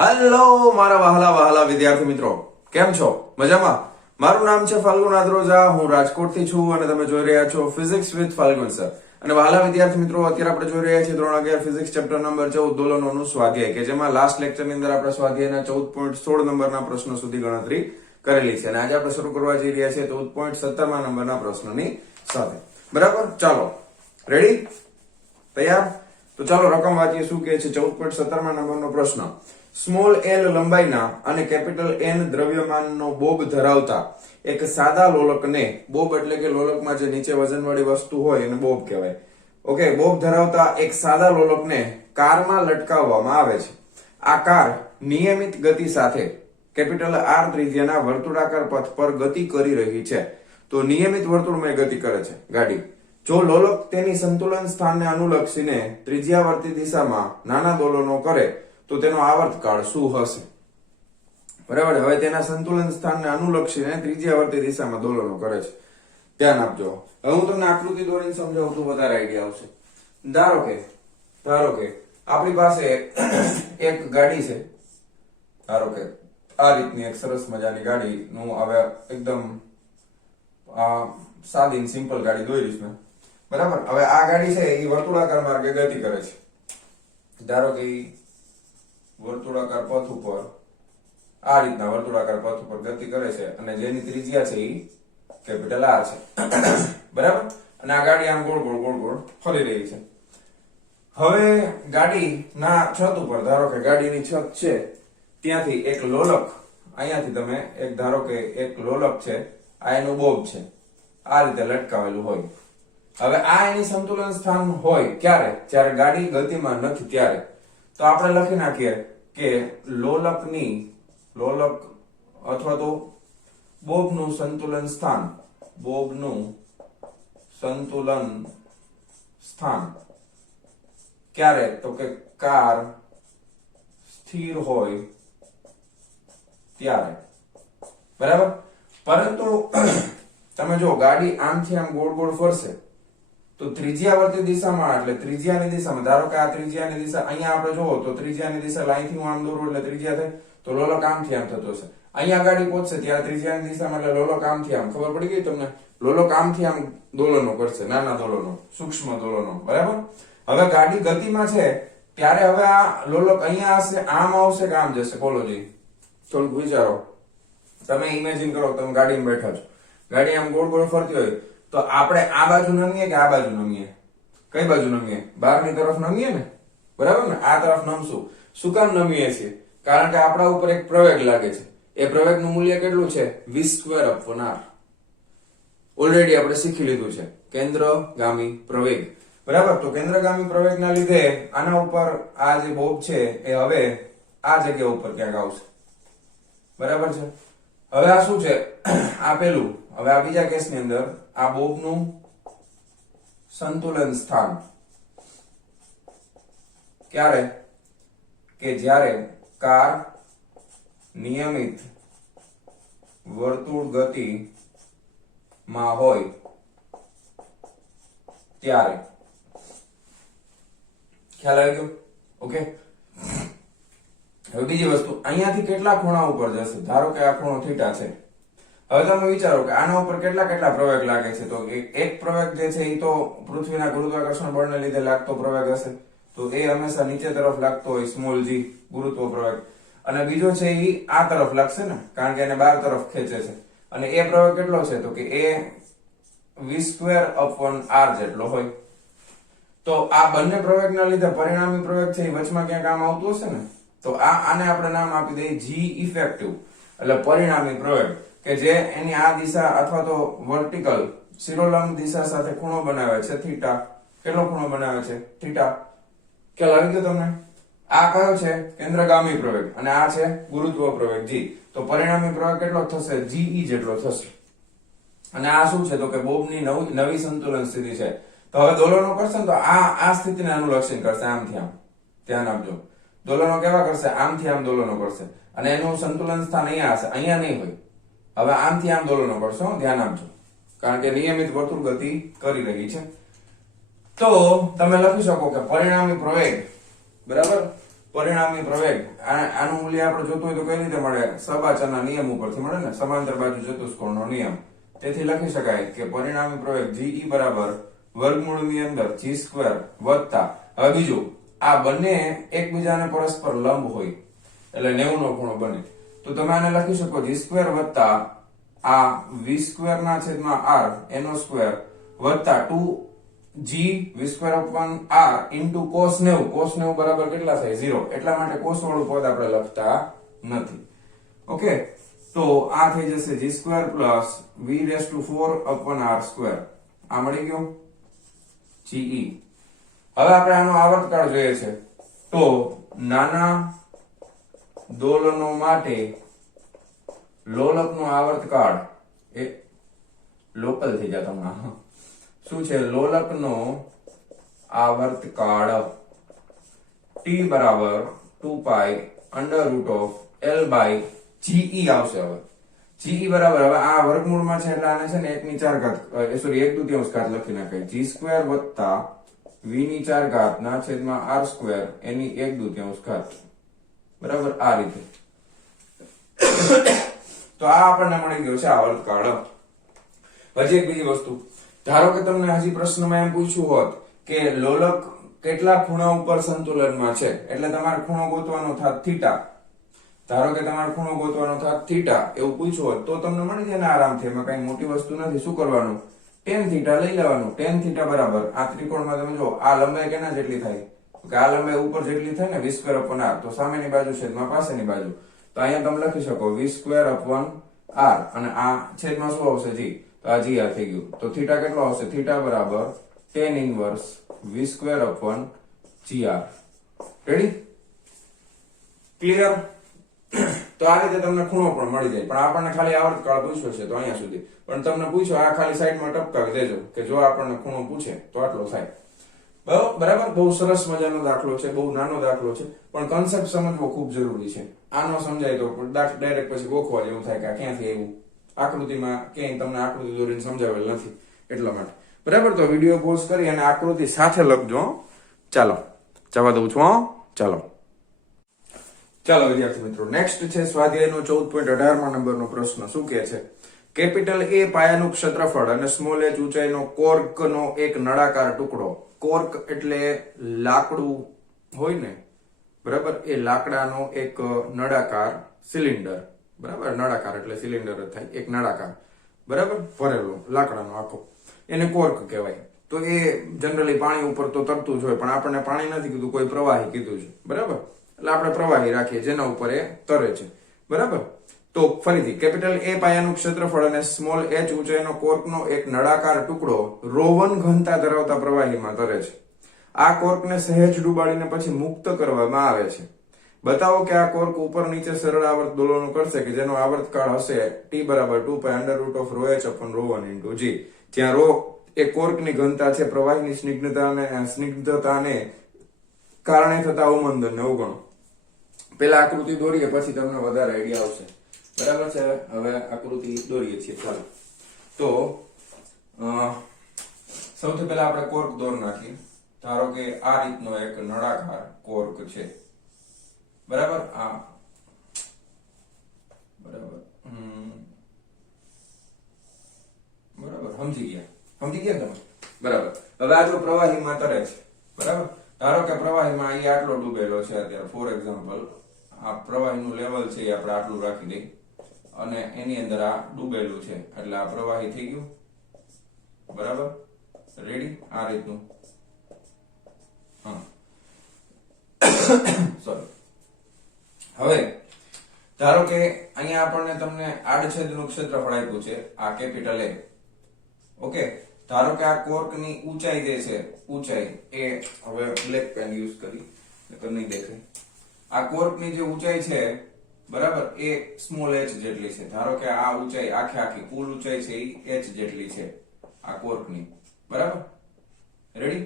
Hello મારા વહાલા વહાલા વિદ્યાર્થી મિત્રો, કેમ છો? મજામાં? મારું નામ છે ફાલ્ગુન આદ્રોજા, હું રાજકોટથી છું અને તમે જોઈ રહ્યા છો ફિઝિક્સ વિથ ફાલ્ગુન સર. અને વહાલા વિદ્યાર્થી મિત્રો, અત્યારે આપણે જોઈ રહ્યા છીએ ધોરણ 11 ફિઝિક્સ ચેપ્ટર નંબર 14 દોલનોનું સ્વાધ્યાય, કે જેમાં લાસ્ટ લેક્ચરની અંદર આપણે સ્વાધ્યાયના 14.16 નંબરના પ્રશ્નો સુધી ગણતરી કરેલી છે અને આજે આપણે શરૂ કરવા જઈ રહ્યા છીએ 14.17 નંબરના પ્રશ્નની સાથે. બરાબર, ચાલો રેડી, તૈયાર? તો ચાલો રકમ વાંચીએ. શું કહે છે 14.17 નંબરનો પ્રશ્ન? સ્મોલ એલ લંબાઈના અને કેપિટલ એન દ્રવ્યમાનનો બોબ ધરાવતા એક સાદા લોલકને, બોબ એટલે કે લોલકમાં જે નીચે વજનવાળી વસ્તુ હોય એને બોબ કહેવાય. ઓકે, બોબ ધરાવતા એક સાદા લોલકને કારમાં લટકાવવામાં આવે છે. આ કાર નિયમિત ગતિ સાથે કેપિટલ આર ત્રિજ્યાના વર્તુળાકાર પથ પર ગતિ કરી રહી છે. તો નિયમિત વર્તુળમય ગતિ કરે છે ગાડી. જો લોલક તેની સંતુલન સ્થાનને અનુલક્ષીને ત્રિજ્યાવર્તી દિશામાં નાના દોલનો કરે તો તેનો આવર્તકાળ શું હશે? બરાબર, હવે તેના સંતુલન સ્થાનને અનુલક્ષીને ત્રિજ્યાવર્તી દિશામાં દોલનો કરે છે. ધ્યાન આપજો. હવે હું તમને આકૃતિ દોરીને સમજાવું તો વધારે આઈડિયા આવશે. ધારો કે આપણી પાસે એક ગાડી છે. ધારો કે આ રીતની એક સરસ મજાની ગાડી નું હવે એકદમ સાદી સિમ્પલ ગાડી દોરીશ મેં. બરાબર, હવે આ ગાડી છે એ વર્તુળાકાર માર્ગે ગતિ કરે છે. ધારો કે વર્તુળાકાર પથ ઉપર આ રીતના વર્તુળાકાર પથ ઉપર ગતિ કરે છે અને જેની ત્રિજ્યા છે એ કેપિટલ આર છે. બરાબર, અને આ ગાડી આમ ગોળ ગોળ ફરી રહી છે. હવે ગાડીના છત ઉપર, ધારો કે ગાડીની છત છે ત્યાંથી એક લોલક, અહીંયાથી તમે એક ધારો કે એક લોલક છે, આ એનું બોબ છે, આ રીતે લટકાવેલું હોય. હવે આ એની સંતુલન સ્થાન હોય ક્યારે? જ્યારે ગાડી ગતિમાં નથી ત્યારે. તો આપણે લખી નાખીએ કે લોલક અથવા તો બોબનું સંતુલન સ્થાન ક્યારે? તો કે કાર સ્થિર હોય ત્યારે. બરાબર, પરંતુ તમે જો ગાડી આમથી આમ ગોળ ગોળ ફરશે તો ત્રિજ્યાવર્તી દિશામાં, એટલે ત્રિજ્યાની દિશામાં, ધારો કે આ ત્રિજ્યાની દિશા અહીંયા આપણે જોવો તો ત્રિજ્યાની દિશા લાઈનથી હું આમ દોરું એટલે ત્રિજ્યા થાય, તો લોલક આમથી આમ થતો હશે. અહીંયા ગાડી પહોંચશે ત્યારે ત્રિજ્યાની દિશામાં, એટલે લોલક આમથી આમ. ખબર પડી ગઈ તમને? લોલક આમથી આમ દોલનો કરશે, નાના દોલનો, સૂક્ષ્મ દોલનો. બરાબર, હવે ગાડી ગતિમાં છે ત્યારે હવે આ લોલક અહીંયા હશે, આમ આવશે કે આમ જશે? બોલો જી, થોડુંક વિચારો. તમે ઇમેજિન કરો, તમે ગાડીમાં બેઠા છો, ગાડી આમ ગોળ ગોળ ફરતી હોય તો આપણે આ બાજુ નમીએ કે આ બાજુ નમીએ? કઈ બાજુ નમીએ? બહારની તરફ નમીએ ને. બરાબર ને, આ તરફ નમશું. શું કામ નમીએ છીએ? કારણ કે આપણા ઉપર એક પ્રવેગ લાગે છે. એ પ્રવેગનું મૂલ્ય કેટલું છે? v²/r. ઓલરેડી આપણે શીખી લીધું છે, કેન્દ્રગામી પ્રવેગ. બરાબર, તો કેન્દ્રગામી પ્રવેગના લીધે આના ઉપર આ જે બોબ છે એ હવે આ જગ્યા ઉપર ક્યાંક આવશે. બરાબર છે. હવે આ શું છે? આ પેલું. હવે આ બીજા કેસની અંદર આ બોબનું સંતુલન સ્થાન ક્યારે? કે જ્યારે કાર નિયમિત વર્તુળ ગતિમાં હોય ત્યારે. ખ્યાલ આવી ગયો? ઓકે. હવે બીજી વસ્તુ, અહીંયાથી કેટલા ખૂણા ઉપર જશે? ધારો કે આ ખૂણો થીટા છે. હવે તમે વિચારો કે આના ઉપર કેટલા પ્રવેગ લાગે છે? તો એક પ્રવેગ જે છે એ તો પૃથ્વીના ગુરુત્વાકર્ષણ બળને લીધે લાગતો પ્રવેગ હશે, તો એ હંમેશા નીચે તરફ લાગતો હોય, સ્મોલ g ગુરુત્વ પ્રવેગ. અને બીજો છે એ આ તરફ લાગશે ને, કારણ કે એને બાર તરફ ખેંચે છે. અને એ પ્રવેગ કેટલો છે? તો કે એ v²/r જેટલો હોય. તો આ બંને પ્રવેગના લીધે પરિણામી પ્રવેગ છે એ વચમાં ક્યાંક આમ આવતું હશે ને, તો આને આપણે નામ આપી દઈએ g ઇફેક્ટિવ, એટલે પરિણામી પ્રવેગ, કે જે એની આ દિશા અથવા તો વર્ટિકલ શિરોલંબ દિશા સાથે ખૂણો બનાવે છે થીટા. કેટલો ખૂણો બનાવે છે? થીટા. ખ્યાલ આવી ગયો તમને? આ કયો છે? કેન્દ્રગામી પ્રવેગ, અને આ છે ગુરુત્વ પ્રવેગ g. તો પરિણામી પ્રવેગ કેટલો થશે? ge જેટલો થશે. અને આ શું છે? તો કે બોબની નવી સંતુલન સ્થિતિ છે. તો હવે દોલનો કરશે ને તો આ સ્થિતિને અનુલક્ષીને કરશે, આમથી આમ. ધ્યાન આપજો, દોલનો કેવા કરશે? આમથી આમ દોલનો કરશે, અને એનું સંતુલન સ્થાન અહીંયા હશે, અહીંયા નહીં હોય. હવે આમથી આમ દોલનો કરશો, ધ્યાન આપજો, કારણ કે નિયમિત વર્તુળ ગતિ કરી રહી છે. તો તમે લખી શકો કે પરિણામી પ્રવેગ બરાબર પરિણામી પ્રવેગ આનું મૂલ્ય આપણે જોતું હોય તો કઈ રીતે મળે? સબાચારના નિયમ ઉપરથી મળે ને, સમાંતર બાજુ ચતુષ્કોણનો નિયમ. તેથી લખી શકાય કે પરિણામી પ્રવેગ GE બરાબર વર્ગમૂળની અંદર g² વત્તા, હવે બીજું, આ બંને એકબીજાને પરસ્પર લંબ હોય એટલે 90 નો ખૂણો બને, તો તમે આને લખી શકો g² વત્તા આ v² ના છેદમાં r એનો સ્ક્વેર વત્તા 2g v²/r into cos 90. cos 90 બરાબર કેટલા થાય? 0. એટલા માટે cos વાળું પદ આપણે લખતા નથી. ઓકે, તો આ થઈ જશે g² પ્લસ v⁴/r². આ મળી ગયું GE. હવે આપણે આનો આવર્તકાળ જોઈએ છે, તો નાના દોલનો માટે લોલકનો આવર્તકાળ એ લોકલ થઈ જતો હમણાં શું છે? લોલકનો આવર્તકાળ t બરાબર 2π √L/GE આવશે. હવે GE બરાબર, હવે આ વર્ગમૂળમાં છે એટલે આને છે ને 1/4 લખી નાખાય. g² વત્તા v⁴ ના છેદમાં r² એની 1/2 બરાબર, આ રીતે. તો આ આપણને મળી ગયો છે આવર્તકાળ. પછી એક બીજી વસ્તુ, ધારો કે તમને હજી પ્રશ્નમાં એમ પૂછ્યું હોત કે લોલક કેટલા ખૂણા ઉપર સંતુલનમાં છે, એટલે તમારે ખૂણો ગોતવાનો થાત થીટા. ધારો કે તમારે ખૂણો ગોતવાનો થાત થીટા એવું પૂછ્યું હોત તો તમને મળી જાય ને આરામથી. એમાં કઈ મોટી વસ્તુ નથી. શું કરવાનું? tan થીટા લઈ લેવાનું. tan થીટા બરાબર, આ ત્રિકોણમાં તમે જો આ લંબાઈ કેના જેટલી થાય? કે આ લંબાઈ ઉપર જેટલી થાય ને v²/r, તો સામેની બાજુ છેદમાં પાછળની બાજુ, તો અહીંયા તમે લખી શકો v²/r અને આ છેદમાં શું આવશે? g. તો આ g આ થઈ ગયું. તો થીટા કેટલો આવશે? થીટા બરાબર tan inverse v²/gr. Ready? Clear? તો આ રીતે તમને ખૂણો પણ મળી જાય. પણ આપણને ખાલી આવર્તકાળ પૂછ્યો છે તો અહીંયા સુધી, પણ તમને પૂછ્યો આ ખાલી સાઈડમાં ટપકાવી દેજો કે જો આપણને ખૂણો પૂછે તો આટલો થાય. બરાબર? બહુ સરસ મજાનો દાખલો છે, બહુ નાનો દાખલો છે, પણ કન્સેપ્ટ સમજવો ખૂબ જરૂરી છે. આનો સમજાય તો ડાયરેક્ટ પછી ગોખવા જેવું થાય કે આ ક્યાંથી આવ્યું. આકૃતિમાં ક્યાંય તમને આકૃતિ દોરીને સમજાવેલ નથી એટલા માટે. બરાબર? તો વિડીયો પોઝ કરી અને આકૃતિ સાથે લખજો. ચાલો જવા દઉં છું. ચાલો વિદ્યાર્થી મિત્રો, નેક્સ્ટ છે સ્વાધ્યાયનો 14.18 નંબરનો પ્રશ્ન. શું કહે છે? કેપિટલ A પાયાનું ક્ષેત્રફળ અને સ્મોલ h ઊંચાઈનો કોર્કનો એક નળાકાર ટુકડો. કોર્ક એટલે લાકડું હોય ને, બરાબર? એ લાકડાનો એક નળાકાર સિલિન્ડર. બરાબર? નળાકાર એટલે સિલિન્ડર જ થાય, એક નળાકાર, બરાબર, ભરેલો લાકડાનો આખો, એને કોર્ક કહેવાય. તો એ જનરલી પાણી ઉપર તો તરતું જ હોય, પણ આપણને પાણી નથી કીધું, કોઈ પ્રવાહી કીધું છે. બરાબર? એટલે આપણે પ્રવાહી રાખીએ જેના ઉપર એ તરે છે. બરાબર? તો ફરીથી, કેપિટલ A પાયાનું ક્ષેત્રફળ અને સ્મોલ h ઊંચાઈનો કોર્કનો એક નળાકાર ટુકડો ρ1 ઘનતા ધરાવતા પ્રવાહીમાં તરે છે. આ કોર્કને સહેજ ડૂબાડીને પછી મુક્ત કરવામાં આવે છે. બતાવો કે આ કોર્ક ઉપર નીચે સરળ આવર્ત દોલનો કરશે કે જેનો આવર્તકાળ હશે t બરાબર 2π √ρh/ρ1 × g, જ્યાં ρ એ કોર્કની ઘનતા છે, પ્રવાહીની સ્નિગ્ધતાને કારણે થતા અવમંદનને અવગણો. પેલા આકૃતિ દોરીએ પછી તમને વધારે આઈડિયા આવશે. બરાબર છે? હવે આકૃતિ દોરીએ છીએ. ચાલો, તો સૌથી પહેલા આપણે કોર્ક દોર નાખીએ. ધારો કે આ રીતનો એક નળાકાર કોર્ક છે. બરાબર? આ બરાબર બરાબર સમજી ગયા તમે? બરાબર. હવે આ જો પ્રવાહીમાં તરે છે. બરાબર? ધારો કે પ્રવાહીમાં અહીં આટલો ડૂબેલો છે અત્યારે, ફોર એક્ઝામ્પલ આ પ્રવાહીનું લેવલ છે એ આપણે આટલું રાખી દઈએ અને એની અંદર આ ડૂબેલું છે એટલે આ પ્રવાહી થઈ ગયું. બરાબર? રેડી? આ રીતનું. સોરી. હવે ધારો કે અહીંયા આપણને તમને આડછેદનું ક્ષેત્રફળ આપ્યું છે, આ કેપિટલ A. ઓકે, ધારો કે આ કોર્કની ઊંચાઈ જે છે, ઊંચાઈ એ, હવે બ્લેક પેન યુઝ કરી નકર નહીં દેખાય. આ કોર્કની જે ઊંચાઈ છે, બરાબર, એ સ્મોલ h જેટલી છે. ધારો કે આ ઊંચાઈ આખી કુલ ઊંચાઈ છે એ h જેટલી છે આ કોર્કની. બરાબર? રેડી?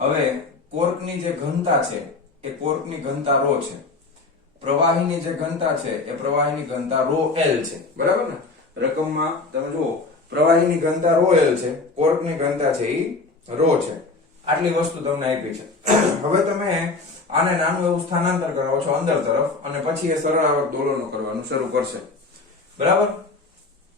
હવે કોર્કની જે ઘનતા છે એ કોર્કની ઘનતા ρ છે. પ્રવાહીની જે ઘનતા છે એ પ્રવાહીની ઘનતા ρl છે. બરાબર ને? રકમમાં તમે જુઓ, પ્રવાહીની ઘનતા ρl છે, કોર્કની ઘનતા છે એ ρ છે. આટલી વસ્તુ તમને આપી છે. હવે તમે આને નાનું એવું સ્થાનાંતર કરાવો છો અંદર તરફ અને પછી એ સરળ આવર્ત દોલનો કરવાનું શરૂ કરશે. બરાબર,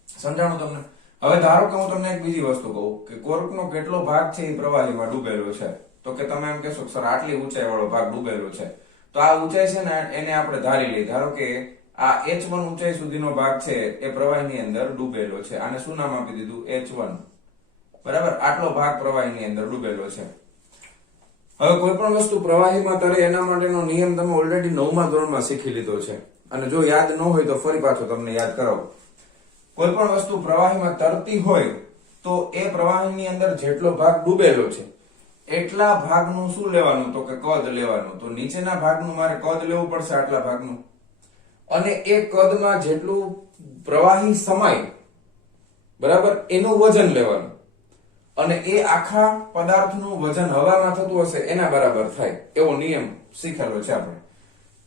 સમજાણું તમને? હવે ધારો કે હું તમને એક બીજી વસ્તુ કહું કે કોર્કનો કેટલો ભાગ છે એ પ્રવાહીમાં ડૂબેલો છે, તો કે તમે એમ કહેશો સર આટલી ઊંચાઈ વાળો ભાગ ડૂબેલો છે. તો આ ઊંચાઈ છે ને એને આપણે ધારી લઈએ. ધારો કે આ h1 ઊંચાઈ સુધીનો ભાગ છે એ પ્રવાહીની અંદર ડૂબેલો છે. આને શું નામ આપી દીધું? h1. બરાબર, આટલો ભાગ પ્રવાહીની અંદર ડૂબેલો છે. હવે કોઈ પણ વસ્તુ પ્રવાહીમાં તરે એના માટેનો નિયમ તમે ઓલરેડી 9મા ધોરણમાં શીખી લીધો છે, અને જો યાદ ન હોય તો ફરી પાછો તમને યાદ કરાવો. કોઈ પણ વસ્તુ પ્રવાહીમાં તરતી હોય તો એ પ્રવાહીની અંદર જેટલો ભાગ ડૂબેલો છે એટલા ભાગનું શું લેવાનું? તો કે કદ લેવાનું. તો નીચેના ભાગનું મારે કદ લેવું પડશે, આટલા ભાગનું, અને એ કદમાં જેટલું પ્રવાહી સમાય, બરાબર, એનું વજન લેવાનું, અને એ આખા પદાર્થનું વજન હવામાં થતું હશે એના બરાબર થાય એવો નિયમ શીખેલો છે આપણે.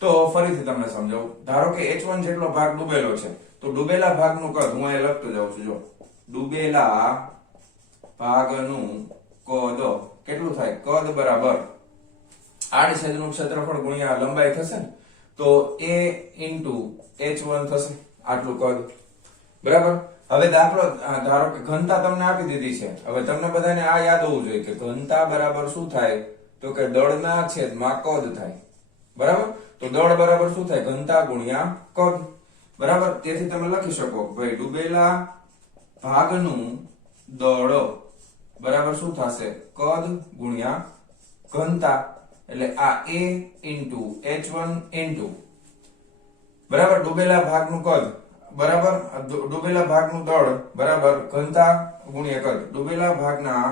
તો ફરીથી તમને સમજાવું. ધારો કે h1 જેટલો ભાગ ડૂબેલો છે, તો ડૂબેલા ભાગનું કદ હું અહીં લખતો જાઉં છું. જો ડૂબેલા ભાગનું કદ કેટલું થાય? કદ બરાબર આડછેદનું ક્ષેત્રફળ ગુણ્યા લંબાઈ થશે ને, તો a h1 થશે, આટલું કદ. બરાબર. હવે દાખલો ધારો કે ઘનતા તમને આપી દીધી છે. હવે તમને બધાને આ યાદ હોવું જોઈએ કે ઘનતા બરાબર શું થાય? તો કે દળના છેદમાં કદ થાય. બરાબર, તો દળ બરાબર શું થાય? ઘનતા ગુણ્યા કદ. બરાબર, તેથી તમે લખી શકો ભાઈ ડૂબેલા ભાગનું દળ બરાબર શું થશે? કદ ગુણ્યા ઘનતા. એટલે આ a h1 બરાબર ડૂબેલા ભાગનું કદ બરાબર ડૂબેલા ભાગનું દળ બરાબર ઘનતા ગુણ્યા કદ. ડૂબેલા ભાગના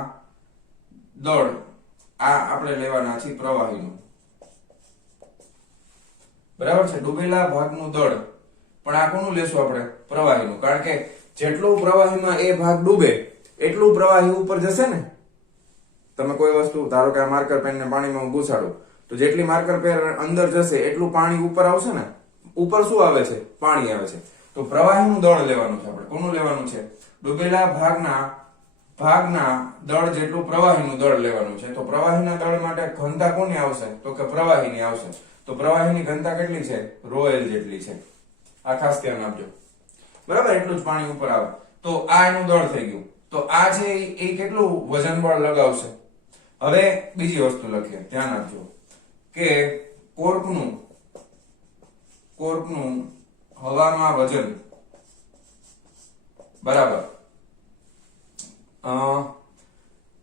દળ આ આપણે લેવાના છે પ્રવાહીનું. બરાબર છે, ડૂબેલા ભાગનું દળ, પણ આ કોનું લેશું આપણે? પ્રવાહીનું. કારણ કે જેટલું પ્રવાહીમાં એ ભાગ ડૂબે એટલું પ્રવાહી ઉપર જશે ને. તમે કોઈ વસ્તુ ધારો કે આ માર્કર પેનને પાણીમાં ઘુસાડો તો જેટલી માર્કર પેન અંદર જશે એટલું પાણી ઉપર આવશે ને. ઉપર શું આવે છે? પાણી આવે છે. તો પ્રવાહીનું દળ લેવાનું છે આપણે. કોનું લેવાનું છે? ડૂબેલા ભાગના દળ જેટલું પ્રવાહીનું દળ લેવાનું છે. તો પ્રવાહીના દળ માટે ઘનતા કોની આવશે? તો કે પ્રવાહીની આવશે. તો પ્રવાહીની ઘનતા કેટલી છે? ρl જેટલી છે. આ ખાસ ધ્યાન આપજો. બરાબર, એટલું જ પાણી ઉપર આવે. તો આ એનું દળ થઈ ગયું. તો આ છે એ કેટલું વજન બળ લગાવશે? હવે બીજી વસ્તુ લખીએ, ધ્યાન આપજો કે કોર્કનું હવામાં વજન બરાબર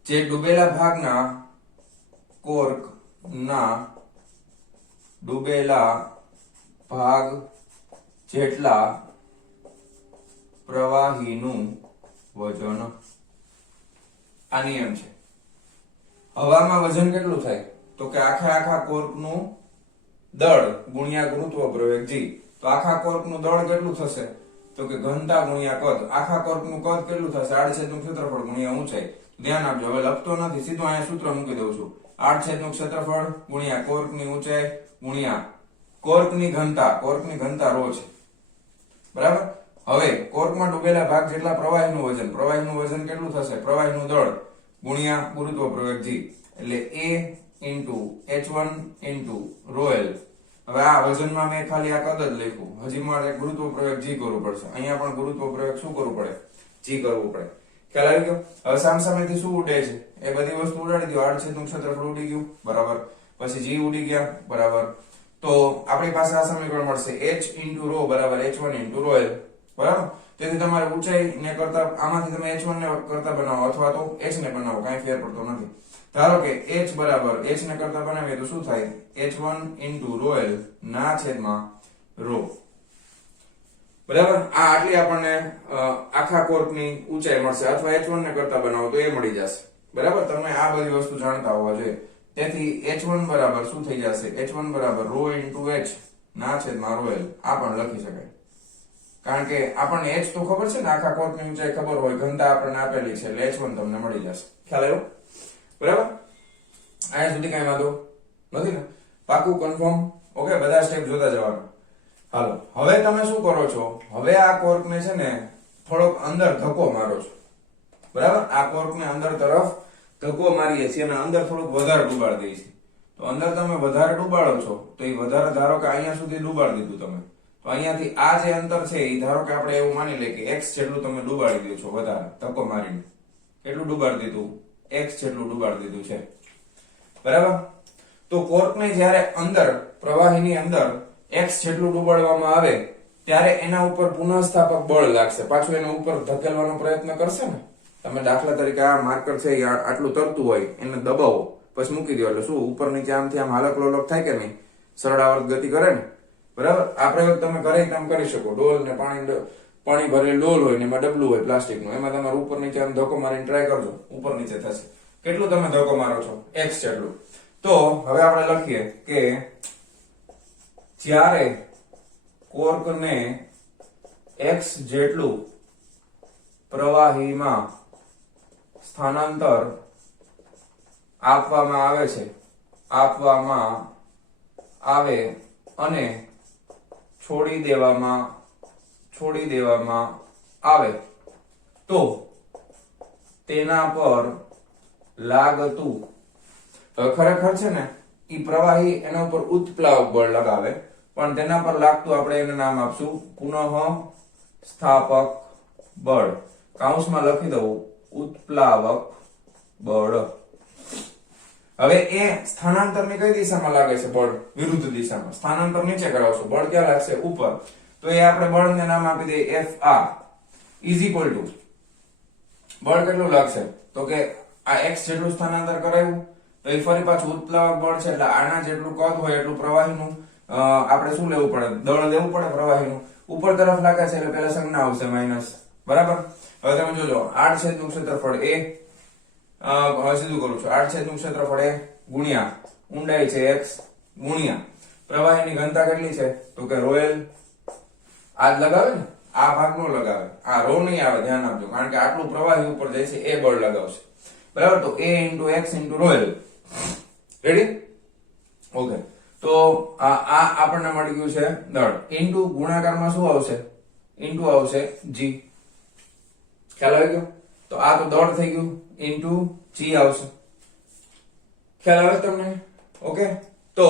જે ડૂબેલા ભાગના કોર્કના ડૂબેલા ભાગ જેટલા પ્રવાહીનું વજન. આ નિયમ છે. હવામાં વજન કેટલું થાય? તો કે આખા કોર્કનું દળ ગુણ્યા ગુરુત્વ પ્રવેગ g. તો આખા કોર્કનું દળ કેટલું થશે? તો કે ઘનતા ગુણ્યા કદ. આખા કોર્કનું કદ કેટલું થશે? આડછેદનું ક્ષેત્રફળ ગુણ્યા ઊંચાઈ. ધ્યાન આપજો, હવે લખતો નથી, સીધું અહીંયા સૂત્ર મૂકી દઉં છું. આડછેદનું ક્ષેત્રફળ ગુણ્યા કોર્કની ઊંચાઈ ગુણ્યા કોર્કની ઘનતા. કોર્કની ઘનતા ρ છે. બરાબર. હવે કોર્કમાં ડૂબેલા ભાગ જેટલા પ્રવાહીનું વજન. પ્રવાહીનું વજન કેટલું થશે? પ્રવાહીનું દળ ગુણ્યા ગુરુત્વ પ્રવેગ g. એટલે a h1 ρl. હવે આ વજનમાં મેં ખાલી આ કદ જ લખ્યું. હજી મારે ગુરુત્વ પ્રવેગ g કરવું પડશે. અહીંયા પણ ગુરુત્વ પ્રવેગ શું કરવું પડે? g કરવું પડે. ખ્યાલ આવી ગયો? હવે સામસામેથી શું ઉડે છે? એ બધી વસ્તુ ઉડાડી દો. આડછેદનું ક્ષેત્રફળ ઉડી ગયું, બરાબર. પછી g ઉડી ગયા, બરાબર. તો આપણી પાસે આ સમીકરણ મળશે h ρ બરાબર h1 ρl. બરાબર. તેથી તમારે ઊંચાઈ ને કરતા આમાંથી તમે h1 ને કરતા બનાવો અથવા તો h ને બનાવો, કાંઈ ફેર પડતો નથી. ધારો કે h બરાબર h ને કરતા બનાવીએ તો શું થાય? h1 ρl ના છેદમાં ρ. બરાબર. આ આટલી આપણને આખા કોર્કની ઊંચાઈ મળશે, અથવા h1 ને કરતા બનાવો તો એ મળી જશે. બરાબર. તમે આ બધી વસ્તુ જાણતા હોવા જોઈએ. તેથી h1 બરાબર શું થઈ જશે? h1 બરાબર ρ h ના છેદમાં ρl. આ પણ લખી શકાય. કારણ કે આપણને h તો ખબર છે ને, આખા કોર્કની ઊંચાઈ ખબર હોય, ઘનતા આપણને આપેલી છે, એટલે h1 તમને મળી જશે. ખ્યાલ આવ્યો? બરાબર. અહીંયા સુધી કઈ વાંધો નથી ને? પાકું, કન્ફર્મ? ઓકે, બધા સ્ટેપ જોતા જવાના. હાલો, હવે તમે શું કરો છો? હવે આ કોર્કને છે ને થોડોક અંદર ધક્કો મારો છો. બરાબર. આ કોર્કને અંદર તરફ ધક્કો મારીએ છીએ અને અંદર થોડુંક વધારે ડૂબાડી દઈએ છીએ, તો અંદર તમે વધારે ડૂબાડો છો તો એ વધારે ધારો કે અહીંયા સુધી ડૂબાડી દીધું તમે, તો અહીંયાથી આ જે અંતર છે એ ધારો કે આપણે એવું માની લઈએ કે x જેટલું તમે ડૂબાડી દો છો વધારે ધક્કો મારીને. કેટલું ડૂબાડી દીધું? x જેટલું ડૂબાડી દીધું છે, બરાબર. તો કોર્કને જ્યારે અંદર પ્રવાહીની અંદર x જેટલું ડૂબાડવામાં આવે ત્યારે એના ઉપર પુનઃસ્થાપક બળ લાગશે, પાછું એના ઉપર ધકેલવાનો પ્રયત્ન કરશે ને. તમે દાખલા તરીકે આ માર્કર છે એ આટલું તરતું હોય એને દબાવો પછી મૂકી દો એટલે શું ઉપર નીચે આમથી આમ હાલક લોલક થાય કે નહીં, સરળ આવર્ત ગતિ કરે ને, બરાબર. આ પ્રયોગ તમે કરે તેમ કરી શકો. ડોલ ને પાણી ભરેલ ડોલ હોય ને એમાં ડબલું હોય પ્લાસ્ટિકનું, એમાં તમારે ઉપર નીચે આમ ધક્કો મારીને ટ્રાય કરજો, ઉપર નીચે થશે. કેટલું તમે ધક્કો મારો છો? x જેટલું. તો હવે આપણે લખીએ કે જ્યારે કોર્કને x જેટલું પ્રવાહીમાં સ્થાનાંતર આપવામાં આવે અને છોડી દેવામાં આવે તો તેના પર લાગતું, ખરેખર છે ને ઈ પ્રવાહી એના ઉપર ઉત્પ્લાવક બળ લગાવે, પણ તેના પર લાગતું આપણે એને નામ આપશું પુનઃ સ્થાપક બળ. કૌંસમાં લખી દઉં ઉત્પ્લાવક બળ. હવે એ સ્થાનાંતરની કઈ દિશામાં લાગે છે? બળ વિરુદ્ધ દિશામાં. સ્થાનાંતર નીચે કરાવશો, બળ ક્યાં લાગશે? ઉપર. તો એ આપણે બળને નામ આપી દઈએ Fr ઇઝ ઇક્વલ ટુ બળ કેટલું લાગશે? તો કે આ x જેટલું સ્થાનાંતર કરાવ્યું તો એ ફરી પાછું ઉત્પ્લાવક બળ છે, એટલે આના જેટલું કદ હોય એટલું પ્રવાહીનું આપણે શું લેવું પડે? દળ લેવું પડે પ્રવાહીનું. ઉપર તરફ લાગે છે એટલે પેલા સંજ્ઞા આવશે માઇનસ, બરાબર. હવે તમે જોજો 8 છેદનું ક્ષેત્રફળ a, હવે સીધું કરું છું, 8 છેદનું ક્ષેત્રફળ a ગુણ્યા ઊંડાઈ છે x ગુણ્યા પ્રવાહીની ઘનતા કેટલી છે? તો કે રોયલ. આ જ લગાવે ને, આ ભાગ નો લગાવે, આ રો નહીં આવે, ધ્યાન આપજો, કારણ કે આટલું પ્રવાહી ઉપર જાય છે એ બળ લગાવશે, બરાબર. તો a x royal. Ready? Okay. તો આ આપણને મળી ગયું છે દળ. ઇન્ટુ ગુણાકારમાં શું આવશે? ઇન્ટુ આવશે g. ખ્યાલ આવી ગયો? તો આ તો દળ થઈ ગયું, ઇન્ટુ g આવશે. ખ્યાલ આવે તમને? ઓકે. તો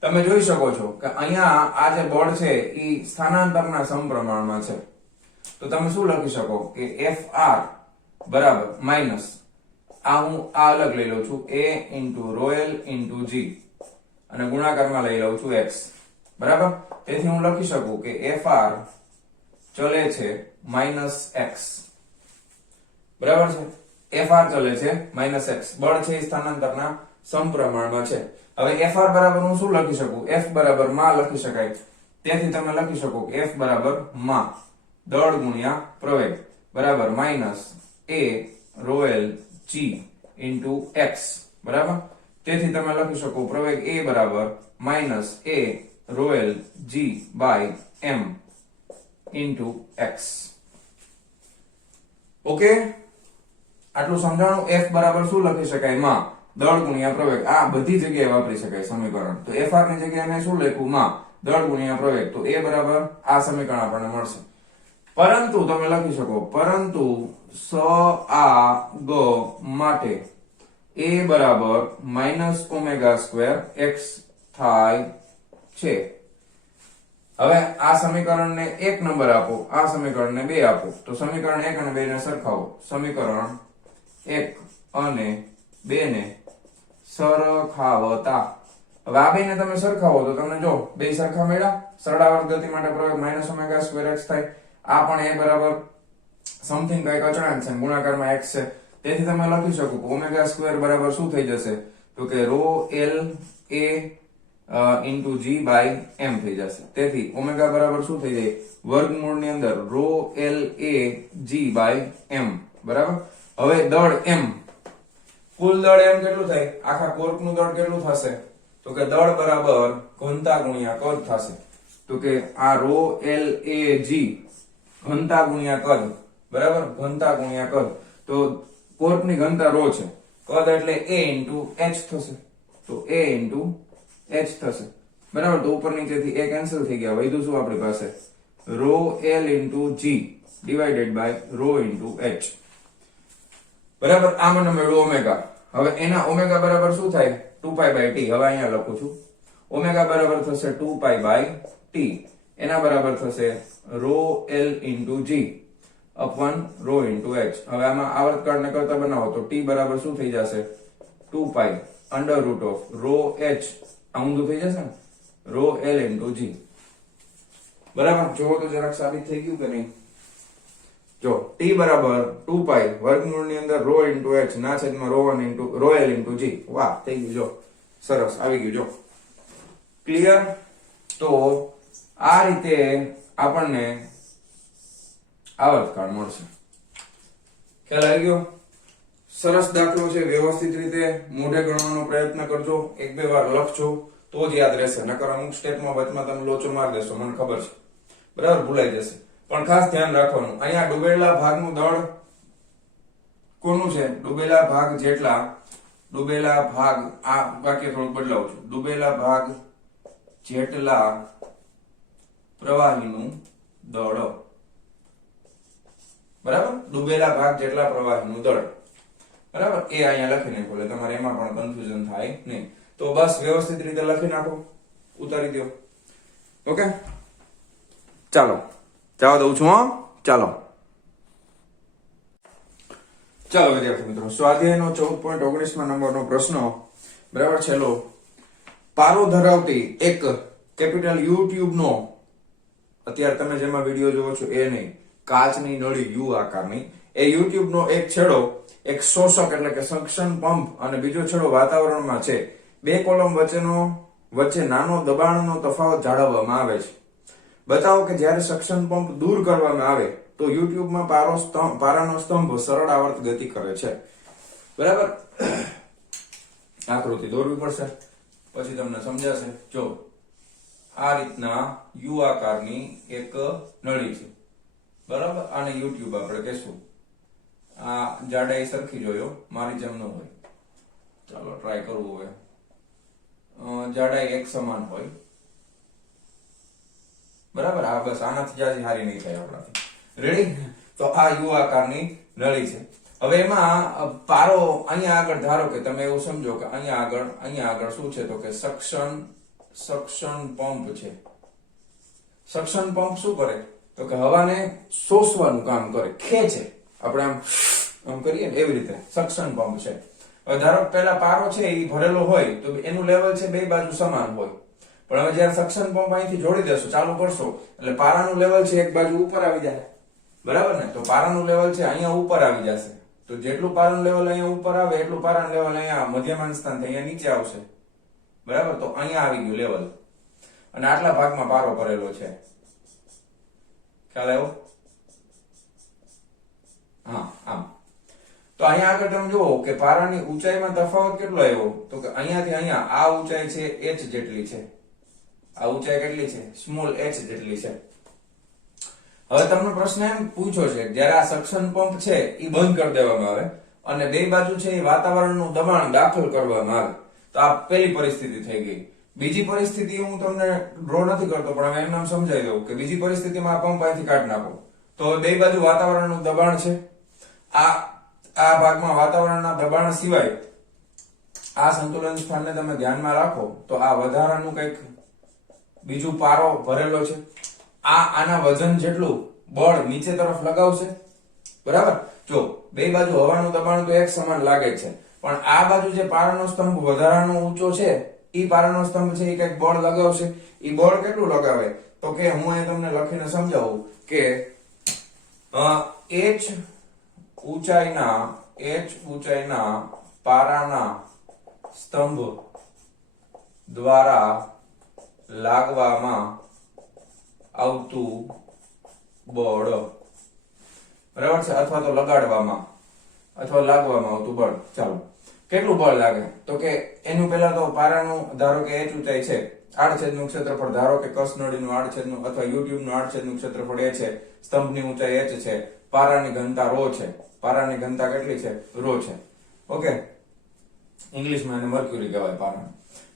તમે જોઈ શકો છો કે અહીંયા આ જે બળ છે એ સ્થાનાંતરના સમપ્રમાણમાં છે. તો તમે શું લખી શકો કે Fr બરાબર માઇનસ આ હું આ અલગ લઈ લઉં છું a રોયલ g અને ગુણાકારમાં લઈ લઉં છું x, બરાબર. તેથી હું લખી શકું કે Fr ચલે છે -x, બરાબર છે. Fr ચલે છે -x, બળ છે સ્થાનાંતરના સમપ્રમાણમાં છે. હવે Fr બરાબર હું શું લખી શકું? F બરાબર માં લખી શકાય. તેથી તમે લખી શકો કે F બરાબર માં દળ ગુણ્યા પ્રવેગ બરાબર માઇનસ a રોયલ g x, બરાબર. તેથી તમે લખી શકો પ્રવેગ a બરાબર માઇનસ a રોયલ g by m x. Okay, આટલું સમજાણું. F બરાબર શું લખી શકાય? માં દળ ગુણ્યા પ્રવેગ. આ બધી જગ્યાએ વાપરી શકાય સમીકરણ. તો Fr ની જગ્યાએ મેં શું લખ્યું? માં દળ ગુણ્યા પ્રવેગ. તો a બરાબર આ સમીકરણ આપણને મળશે. પરંતુ તમે લખી શકો પરંતુ સ આ ગ માટે a બરાબર -ω² x થાય છે. હવે આ સમીકરણને 1 નંબર આપો, આ સમીકરણને 2 આપો. તો સમીકરણ 1 અને 2 ને સરખાવો. સમીકરણ 1 અને 2 ને સરખાવતા. હવે આ બેને તમે સરખાવો તો તમને જો બે સરખા મળ્યા. સરળાવર્ત ગતિ માટે પ્રયોગ -ω² x થાય. આ પણ a બરાબર સમથિંગ કઈક અચળાંક છે, ગુણાકારમાં x છે. તેથી તમે લખી શકો કે ω² બરાબર શું થઈ જશે? તો કે ρ l a g by m થઈ જશે. તેથી ω બરાબર શું થઈ જાય? વર્ગમૂળ ની અંદર ρ l a g by m, બરાબર. હવે દળ m, કુલ દળ m કેટલું થાય? આખા કોર્ક નું દળ કેટલું થશે? તો કે દળ બરાબર ઘનતા ગુણ્યા કદ થશે. તો કે આ ρ l a g ઘનતા ગુણ્યા કદ, બરાબર. ઘનતા ગુણ્યા કદ. તો કોર્ક ની ઘનતા ρ છે, કદ એટલે a h થશે. તો a h થશે, બરાબર. તો ઉપર નીચેથી a કેન્સલ થઈ ગયા. વધ્યું શું આપણી પાસે? ρ l g divided by ρ h, બરાબર. આ મને મળ્યું ઓમેગા. હવે એના ઓમેગા બરાબર શું થાય 2π/t. હવે અહીંયા લખું છું ઓમેગા બરાબર થશે 2π/t. એના બરાબર થશે ρl * g upon ρ * h. હવે આમાં આવર્તકાળને કરતા બનાવો તો t બરાબર શું થઈ જશે 2π √ρh. આ ઊંધું થઈ જશે ને ρl * g. બરાબર જો તો જરાક સાબિત થઈ ગયું કે નહીં? જો t બરાબર 2π વર્ગમૂળની અંદર ρ * h ના છેદમાં ρl * g. વાહ થઈ ગયું. જો સરસ આવી ગયું. જો ક્લિયર? તો આ રીતે આપણને આવર્તકાળ મળશે. ખ્યાલ આવી ગયો? સરસ દાખલો છે. વ્યવસ્થિત રીતે મોઢે ગણવાનો પ્રયત્ન કરજો, એક બે વાર લખજો તો જ યાદ રહેશે. નકર અમુક સ્ટેપમાં વચમાં તમે લોચો મારી દેશો, મને ખબર છે. બરાબર ભૂલાઈ જશે. પણ ખાસ ધ્યાન રાખવાનું, અહીંયા ડૂબેલા ભાગનું દળ કોનું છે? ડૂબેલા ભાગ જેટલા ડૂબેલા ભાગ, આ વાક્ય થોડું બદલાવું છું, ડૂબેલા ભાગ જેટલા પ્રવાહીનું દળ. બરાબર ડૂબેલા ભાગ જેટલા પ્રવાહીનું દળ. બરાબર એ અહીંયા લખી નાખો એટલે તમારે એમાં પણ કન્ફ્યુઝન થાય નહીં. તો બસ વ્યવસ્થિત રીતે લખી નાખો, ઉતારી દો. ઓકે ચાલો જવા દઉં છું. ચાલો ચાલો વિદ્યાર્થી મિત્રો, સ્વાધ્યાયનો 14.19 નંબરનો પ્રશ્ન. બરાબર છેલ્લો. પારો ધરાવતી એક કેપિટલ યુ ટ્યુબ નો, અત્યારે તમે જેમાં વિડીયો જોવો છો એ નહીં, કાચની નળી યુ આકારની, એ યુટ્યુબ નો એક છેડો એક શોષક એટલે કે સક્શન પંપ અને બીજો છેડો વાતાવરણમાં છે. બે કોલમ વચ્ચે નાનો દબાણનો તફાવત જાળવવામાં આવે છે. બતાવો કે જ્યારે સક્શન પંપ દૂર કરવામાં આવે તો યુટ્યુબમાં પારાનો સ્તંભ સરળ આવર્ત ગતિ કરે છે. બરાબર આકૃતિ દોરવી પડશે પછી તમને સમજાશે. જો આ રીતના યુ આકારની એક નળી છે. બરાબર આને યુટ્યુબ આપણે કહેશું. આ જાડાઈ સરખી જોયો, મારી જેમ ન હોય. ચાલો ટ્રાય કરવું. હવે જાડાઈ એક સમાન હોય. બરાબર આ બસ આનાથી જાજી હારી નહીં થાય આપણાથી. રેડી? તો આ યુ આકારની નળી છે. હવે એમાં પારો અહીંયા આગળ ધારો કે તમે એવું સમજો કે અહીંયા આગળ શું છે તો કે સક્શન પંપ છે. સક્શન પંપ શું કરે તો કે હવાને શોષવાનું કામ કરે, ખેંચે. આપણે આમ કરીએ ને એવી રીતે સક્શન પંપ છે. હવે ધારો પેલા પારો છે એ ભરેલો હોય તો એનું લેવલ છે બે બાજુ સમાન હોય. પણ હવે જયારે સક્શન પંપ અહીંથી જોડી દેશો, ચાલુ કરશો એટલે પારાનું લેવલ છે એક બાજુ ઉપર આવી જાય. બરાબર ને? તો પારાનું લેવલ છે અહીંયા ઉપર આવી જશે. તો જેટલું પારાનું લેવલ અહીંયા ઉપર આવે એટલું પારાનું લેવલ અહીંયા મધ્યમાન સ્થાનથી અહીંયા નીચે આવશે. બરાબર તો અહીંયા આવી ગયું લેવલ અને આટલા ભાગમાં પારો ભરેલો છે. ખ્યાલ આવ્યો? હા આમ. તો અહીંયા આગળ તમે જુઓ કે પારાની ઊંચાઈમાં તફાવત કેટલો આવ્યો તો કે અહીંયાથી અહીંયા આ ઊંચાઈ છે h જેટલી છે. આ ઊંચાઈ કેટલી છે? સ્મોલ h જેટલી છે. હવે તમને પ્રશ્ન એમ પૂછ્યો છે જ્યારે આ સક્શન પંપ છે એ બંધ કરી દેવામાં આવે અને બે બાજુ છે એ વાતાવરણનું દબાણ દાખલ કરવામાં આવે તો આ પહેલી પરિસ્થિતિ થઈ ગઈ. બીજી પરિસ્થિતિ હું તમને ડ્રો નથી કરતો પણ હવે એમ નામ સમજાવી દઉં કે બીજી પરિસ્થિતિમાં આ પંપ અહીંથી કાઢી નાખો તો બે બાજુ વાતાવરણનું દબાણ છે. આ ભાગમાં વાતાવરણના દબાણ સિવાય આ સંતુલન સ્થાનને તમે ધ્યાનમાં રાખો તો આ વધારાનું કંઈક બીજું પારો ભરેલો છે. આના વજન જેટલું બળ નીચે તરફ લગાવશે. બરાબર? જો બે બાજુ હવાનું દબાણ તો એક સમાન લાગે છે પણ આ બાજુ જે પારાનો સ્તંભ વધારાનો ઊંચો છે ઈ પારાનો સ્તંભ છે એ કંઈક બળ લગાવશે. ઈ બળ કેટલું લગાવે તો કે હું અહીં તમને લખીને સમજાવું કે h ઊંચાઈના પારાના સ્તંભ દ્વારા લાગવામાં આવતું બળ. બરાબર છે? અથવા તો લગાડવામાં અથવા લાગવામાં આવતું બળ. ચાલો કેટલું બળ લાગે તો કે એનું પહેલા તો પારાનું ધારો કે h ઊંચાઈ છે, આડછેદનું ક્ષેત્રફળ ધારો કે કસનળીનું આડછેદનું અથવા યુટ્યુબનું આડછેદનું ક્ષેત્રફળ એ છે, સ્તંભની ઊંચાઈ h છે, પારાની ઘનતા ρ છે. પારાની ઘનતા કેટલી છે? ρ છે. ઓકે ઇંગ્લિશમાં એને મર્ક્યુરી કહેવાય પારા.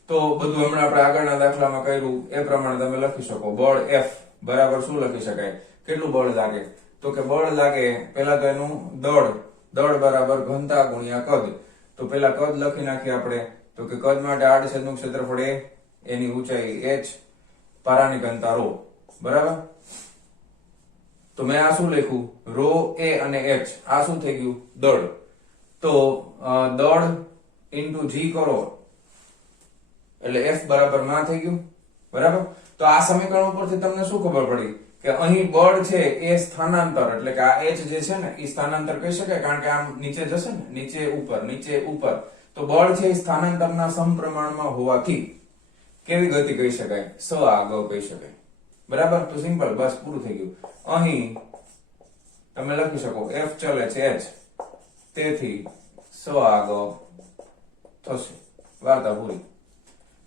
તો બધું હમણાં આપણે આગળના દાખલામાં કર્યું એ પ્રમાણે તમે લખી શકો. બળ F બરાબર શું લખી શકાય? કેટલું બળ લાગે તો કે બળ લાગે પહેલા તો એનું દળ બરાબર ઘનતા ગુણ્યા કદ. તો પેલા કદ લખી નાખીએ આપણે. તો કે કદ માટે આડછેદનું ક્ષેત્રફળ a, એની ઊંચાઈ h, પારાની ઘનતા ρ. બરાબર? તો મેં આ શું લખ્યું? ρ a અને h. આ શું થઈ ગયું? દળ. તો દળ ઇન્ટુ g કરો એટલે f બરાબર માં થઈ ગયું. બરાબર? તો આ સમીકરણ ઉપરથી તમને શું ખબર પડી કે અહીં બળ છે એ સ્થાનાંતર એટલે કે આ h જે છે ને એ સ્થાનાંતર કહી શકાય, કારણ કે આમ નીચે જશે ને, નીચે ઉપર. તો બળ છે એ સ્થાનાંતરના સમપ્રમાણમાં હોવાથી કેવી ગતિ કહી શકાય? સઆગવ કહી શકાય. બરાબર? તો સિમ્પલ, બસ પૂરું થઈ ગયું. અહીં તમે લખી શકો f ચલે છે h, તેથી સઆગવ થશે. વાર્તા પૂરી.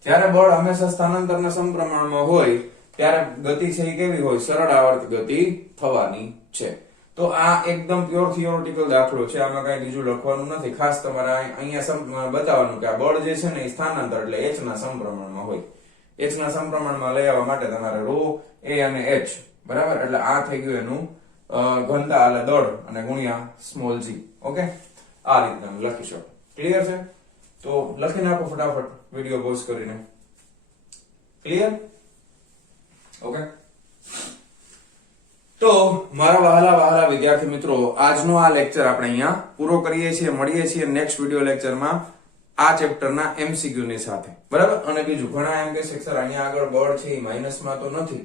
જ્યારે બળ હંમેશા સ્થાનાંતરના સમપ્રમાણમાં હોય ત્યારે ગતિ છે એ કેવી હોય? સરળ આવર્ત ગતિ થવાની છે. તો આ એકદમ પ્યોર થિયોરેટિકલ દાખલો છે, આમાં કઈ બીજું લખવાનું નથી. ખાસ તમારે અહીંયા બતાવવાનું કે આ બળ જે છે ને એ સ્થાનાંતર એટલે h ના સમપ્રમાણમાં હોય. h ના સમપ્રમાણમાં લઈ આવવા માટે તમારે ρ a અને h. બરાબર? એટલે આ થઈ ગયું એનું ઘનતા એટલે દળ અને ગુણ્યા સ્મોલ g. ઓકે, આ રીતના લખી શકો. ક્લિયર છે? તો લખી નાખો ફટાફટ વિડિયો પોઝ કરીને. ક્લિયર? ઓકે. તો મારા વહાલા વિદ્યાર્થી મિત્રો, આજનો આ લેક્ચર આપણે અહીંયા પૂરો કરીએ છીએ. મળીએ છીએ નેક્સ્ટ વિડિયો લેક્ચરમાં આ ચેપ્ટરના MCQ ની સાથે. બરાબર? અને બીજું ઘણા એમ કહે છે સર અહીંયા આગળ બળ છે એ માઇનસમાં તો નથી.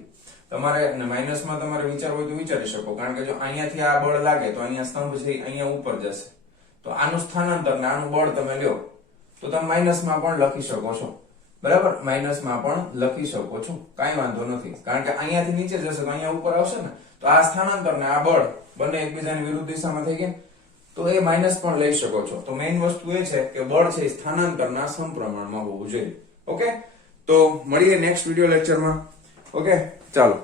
તમારે માઇનસમાં તમારે વિચારવું હોય તો વિચારી શકો, કારણ કે જો અહીંયાથી આ બળ લાગે તો અહીંયા સ્તંભ છે અહીંયા ઉપર જશે. તો આનું સ્થાનાંતર ને આનું બળ તમે લ્યો તો તમે માઇનસમાં પણ લખી શકો છો. બરાબર? માઇનસમાં પણ લખી શકો છો, કાંઈ વાંધો નથી. કારણ કે અહીંયાથી નીચે જશે તો અહીંયા ઉપર આવશે ને, તો આ સ્થાનાંતર ને આ બળ બંને એકબીજાની વિરુદ્ધ દિશામાં થઈ ગયા, તો એ માઇનસ પણ લઈ શકો છો. તો મેઇન વસ્તુ એ છે કે બળ છે સ્થાનાંતરના સમપ્રમાણમાં હોવું જોઈએ. ઓકે, તો મળીએ નેક્સ્ટ વિડિયો લેક્ચરમાં. ઓકે, ચાલો.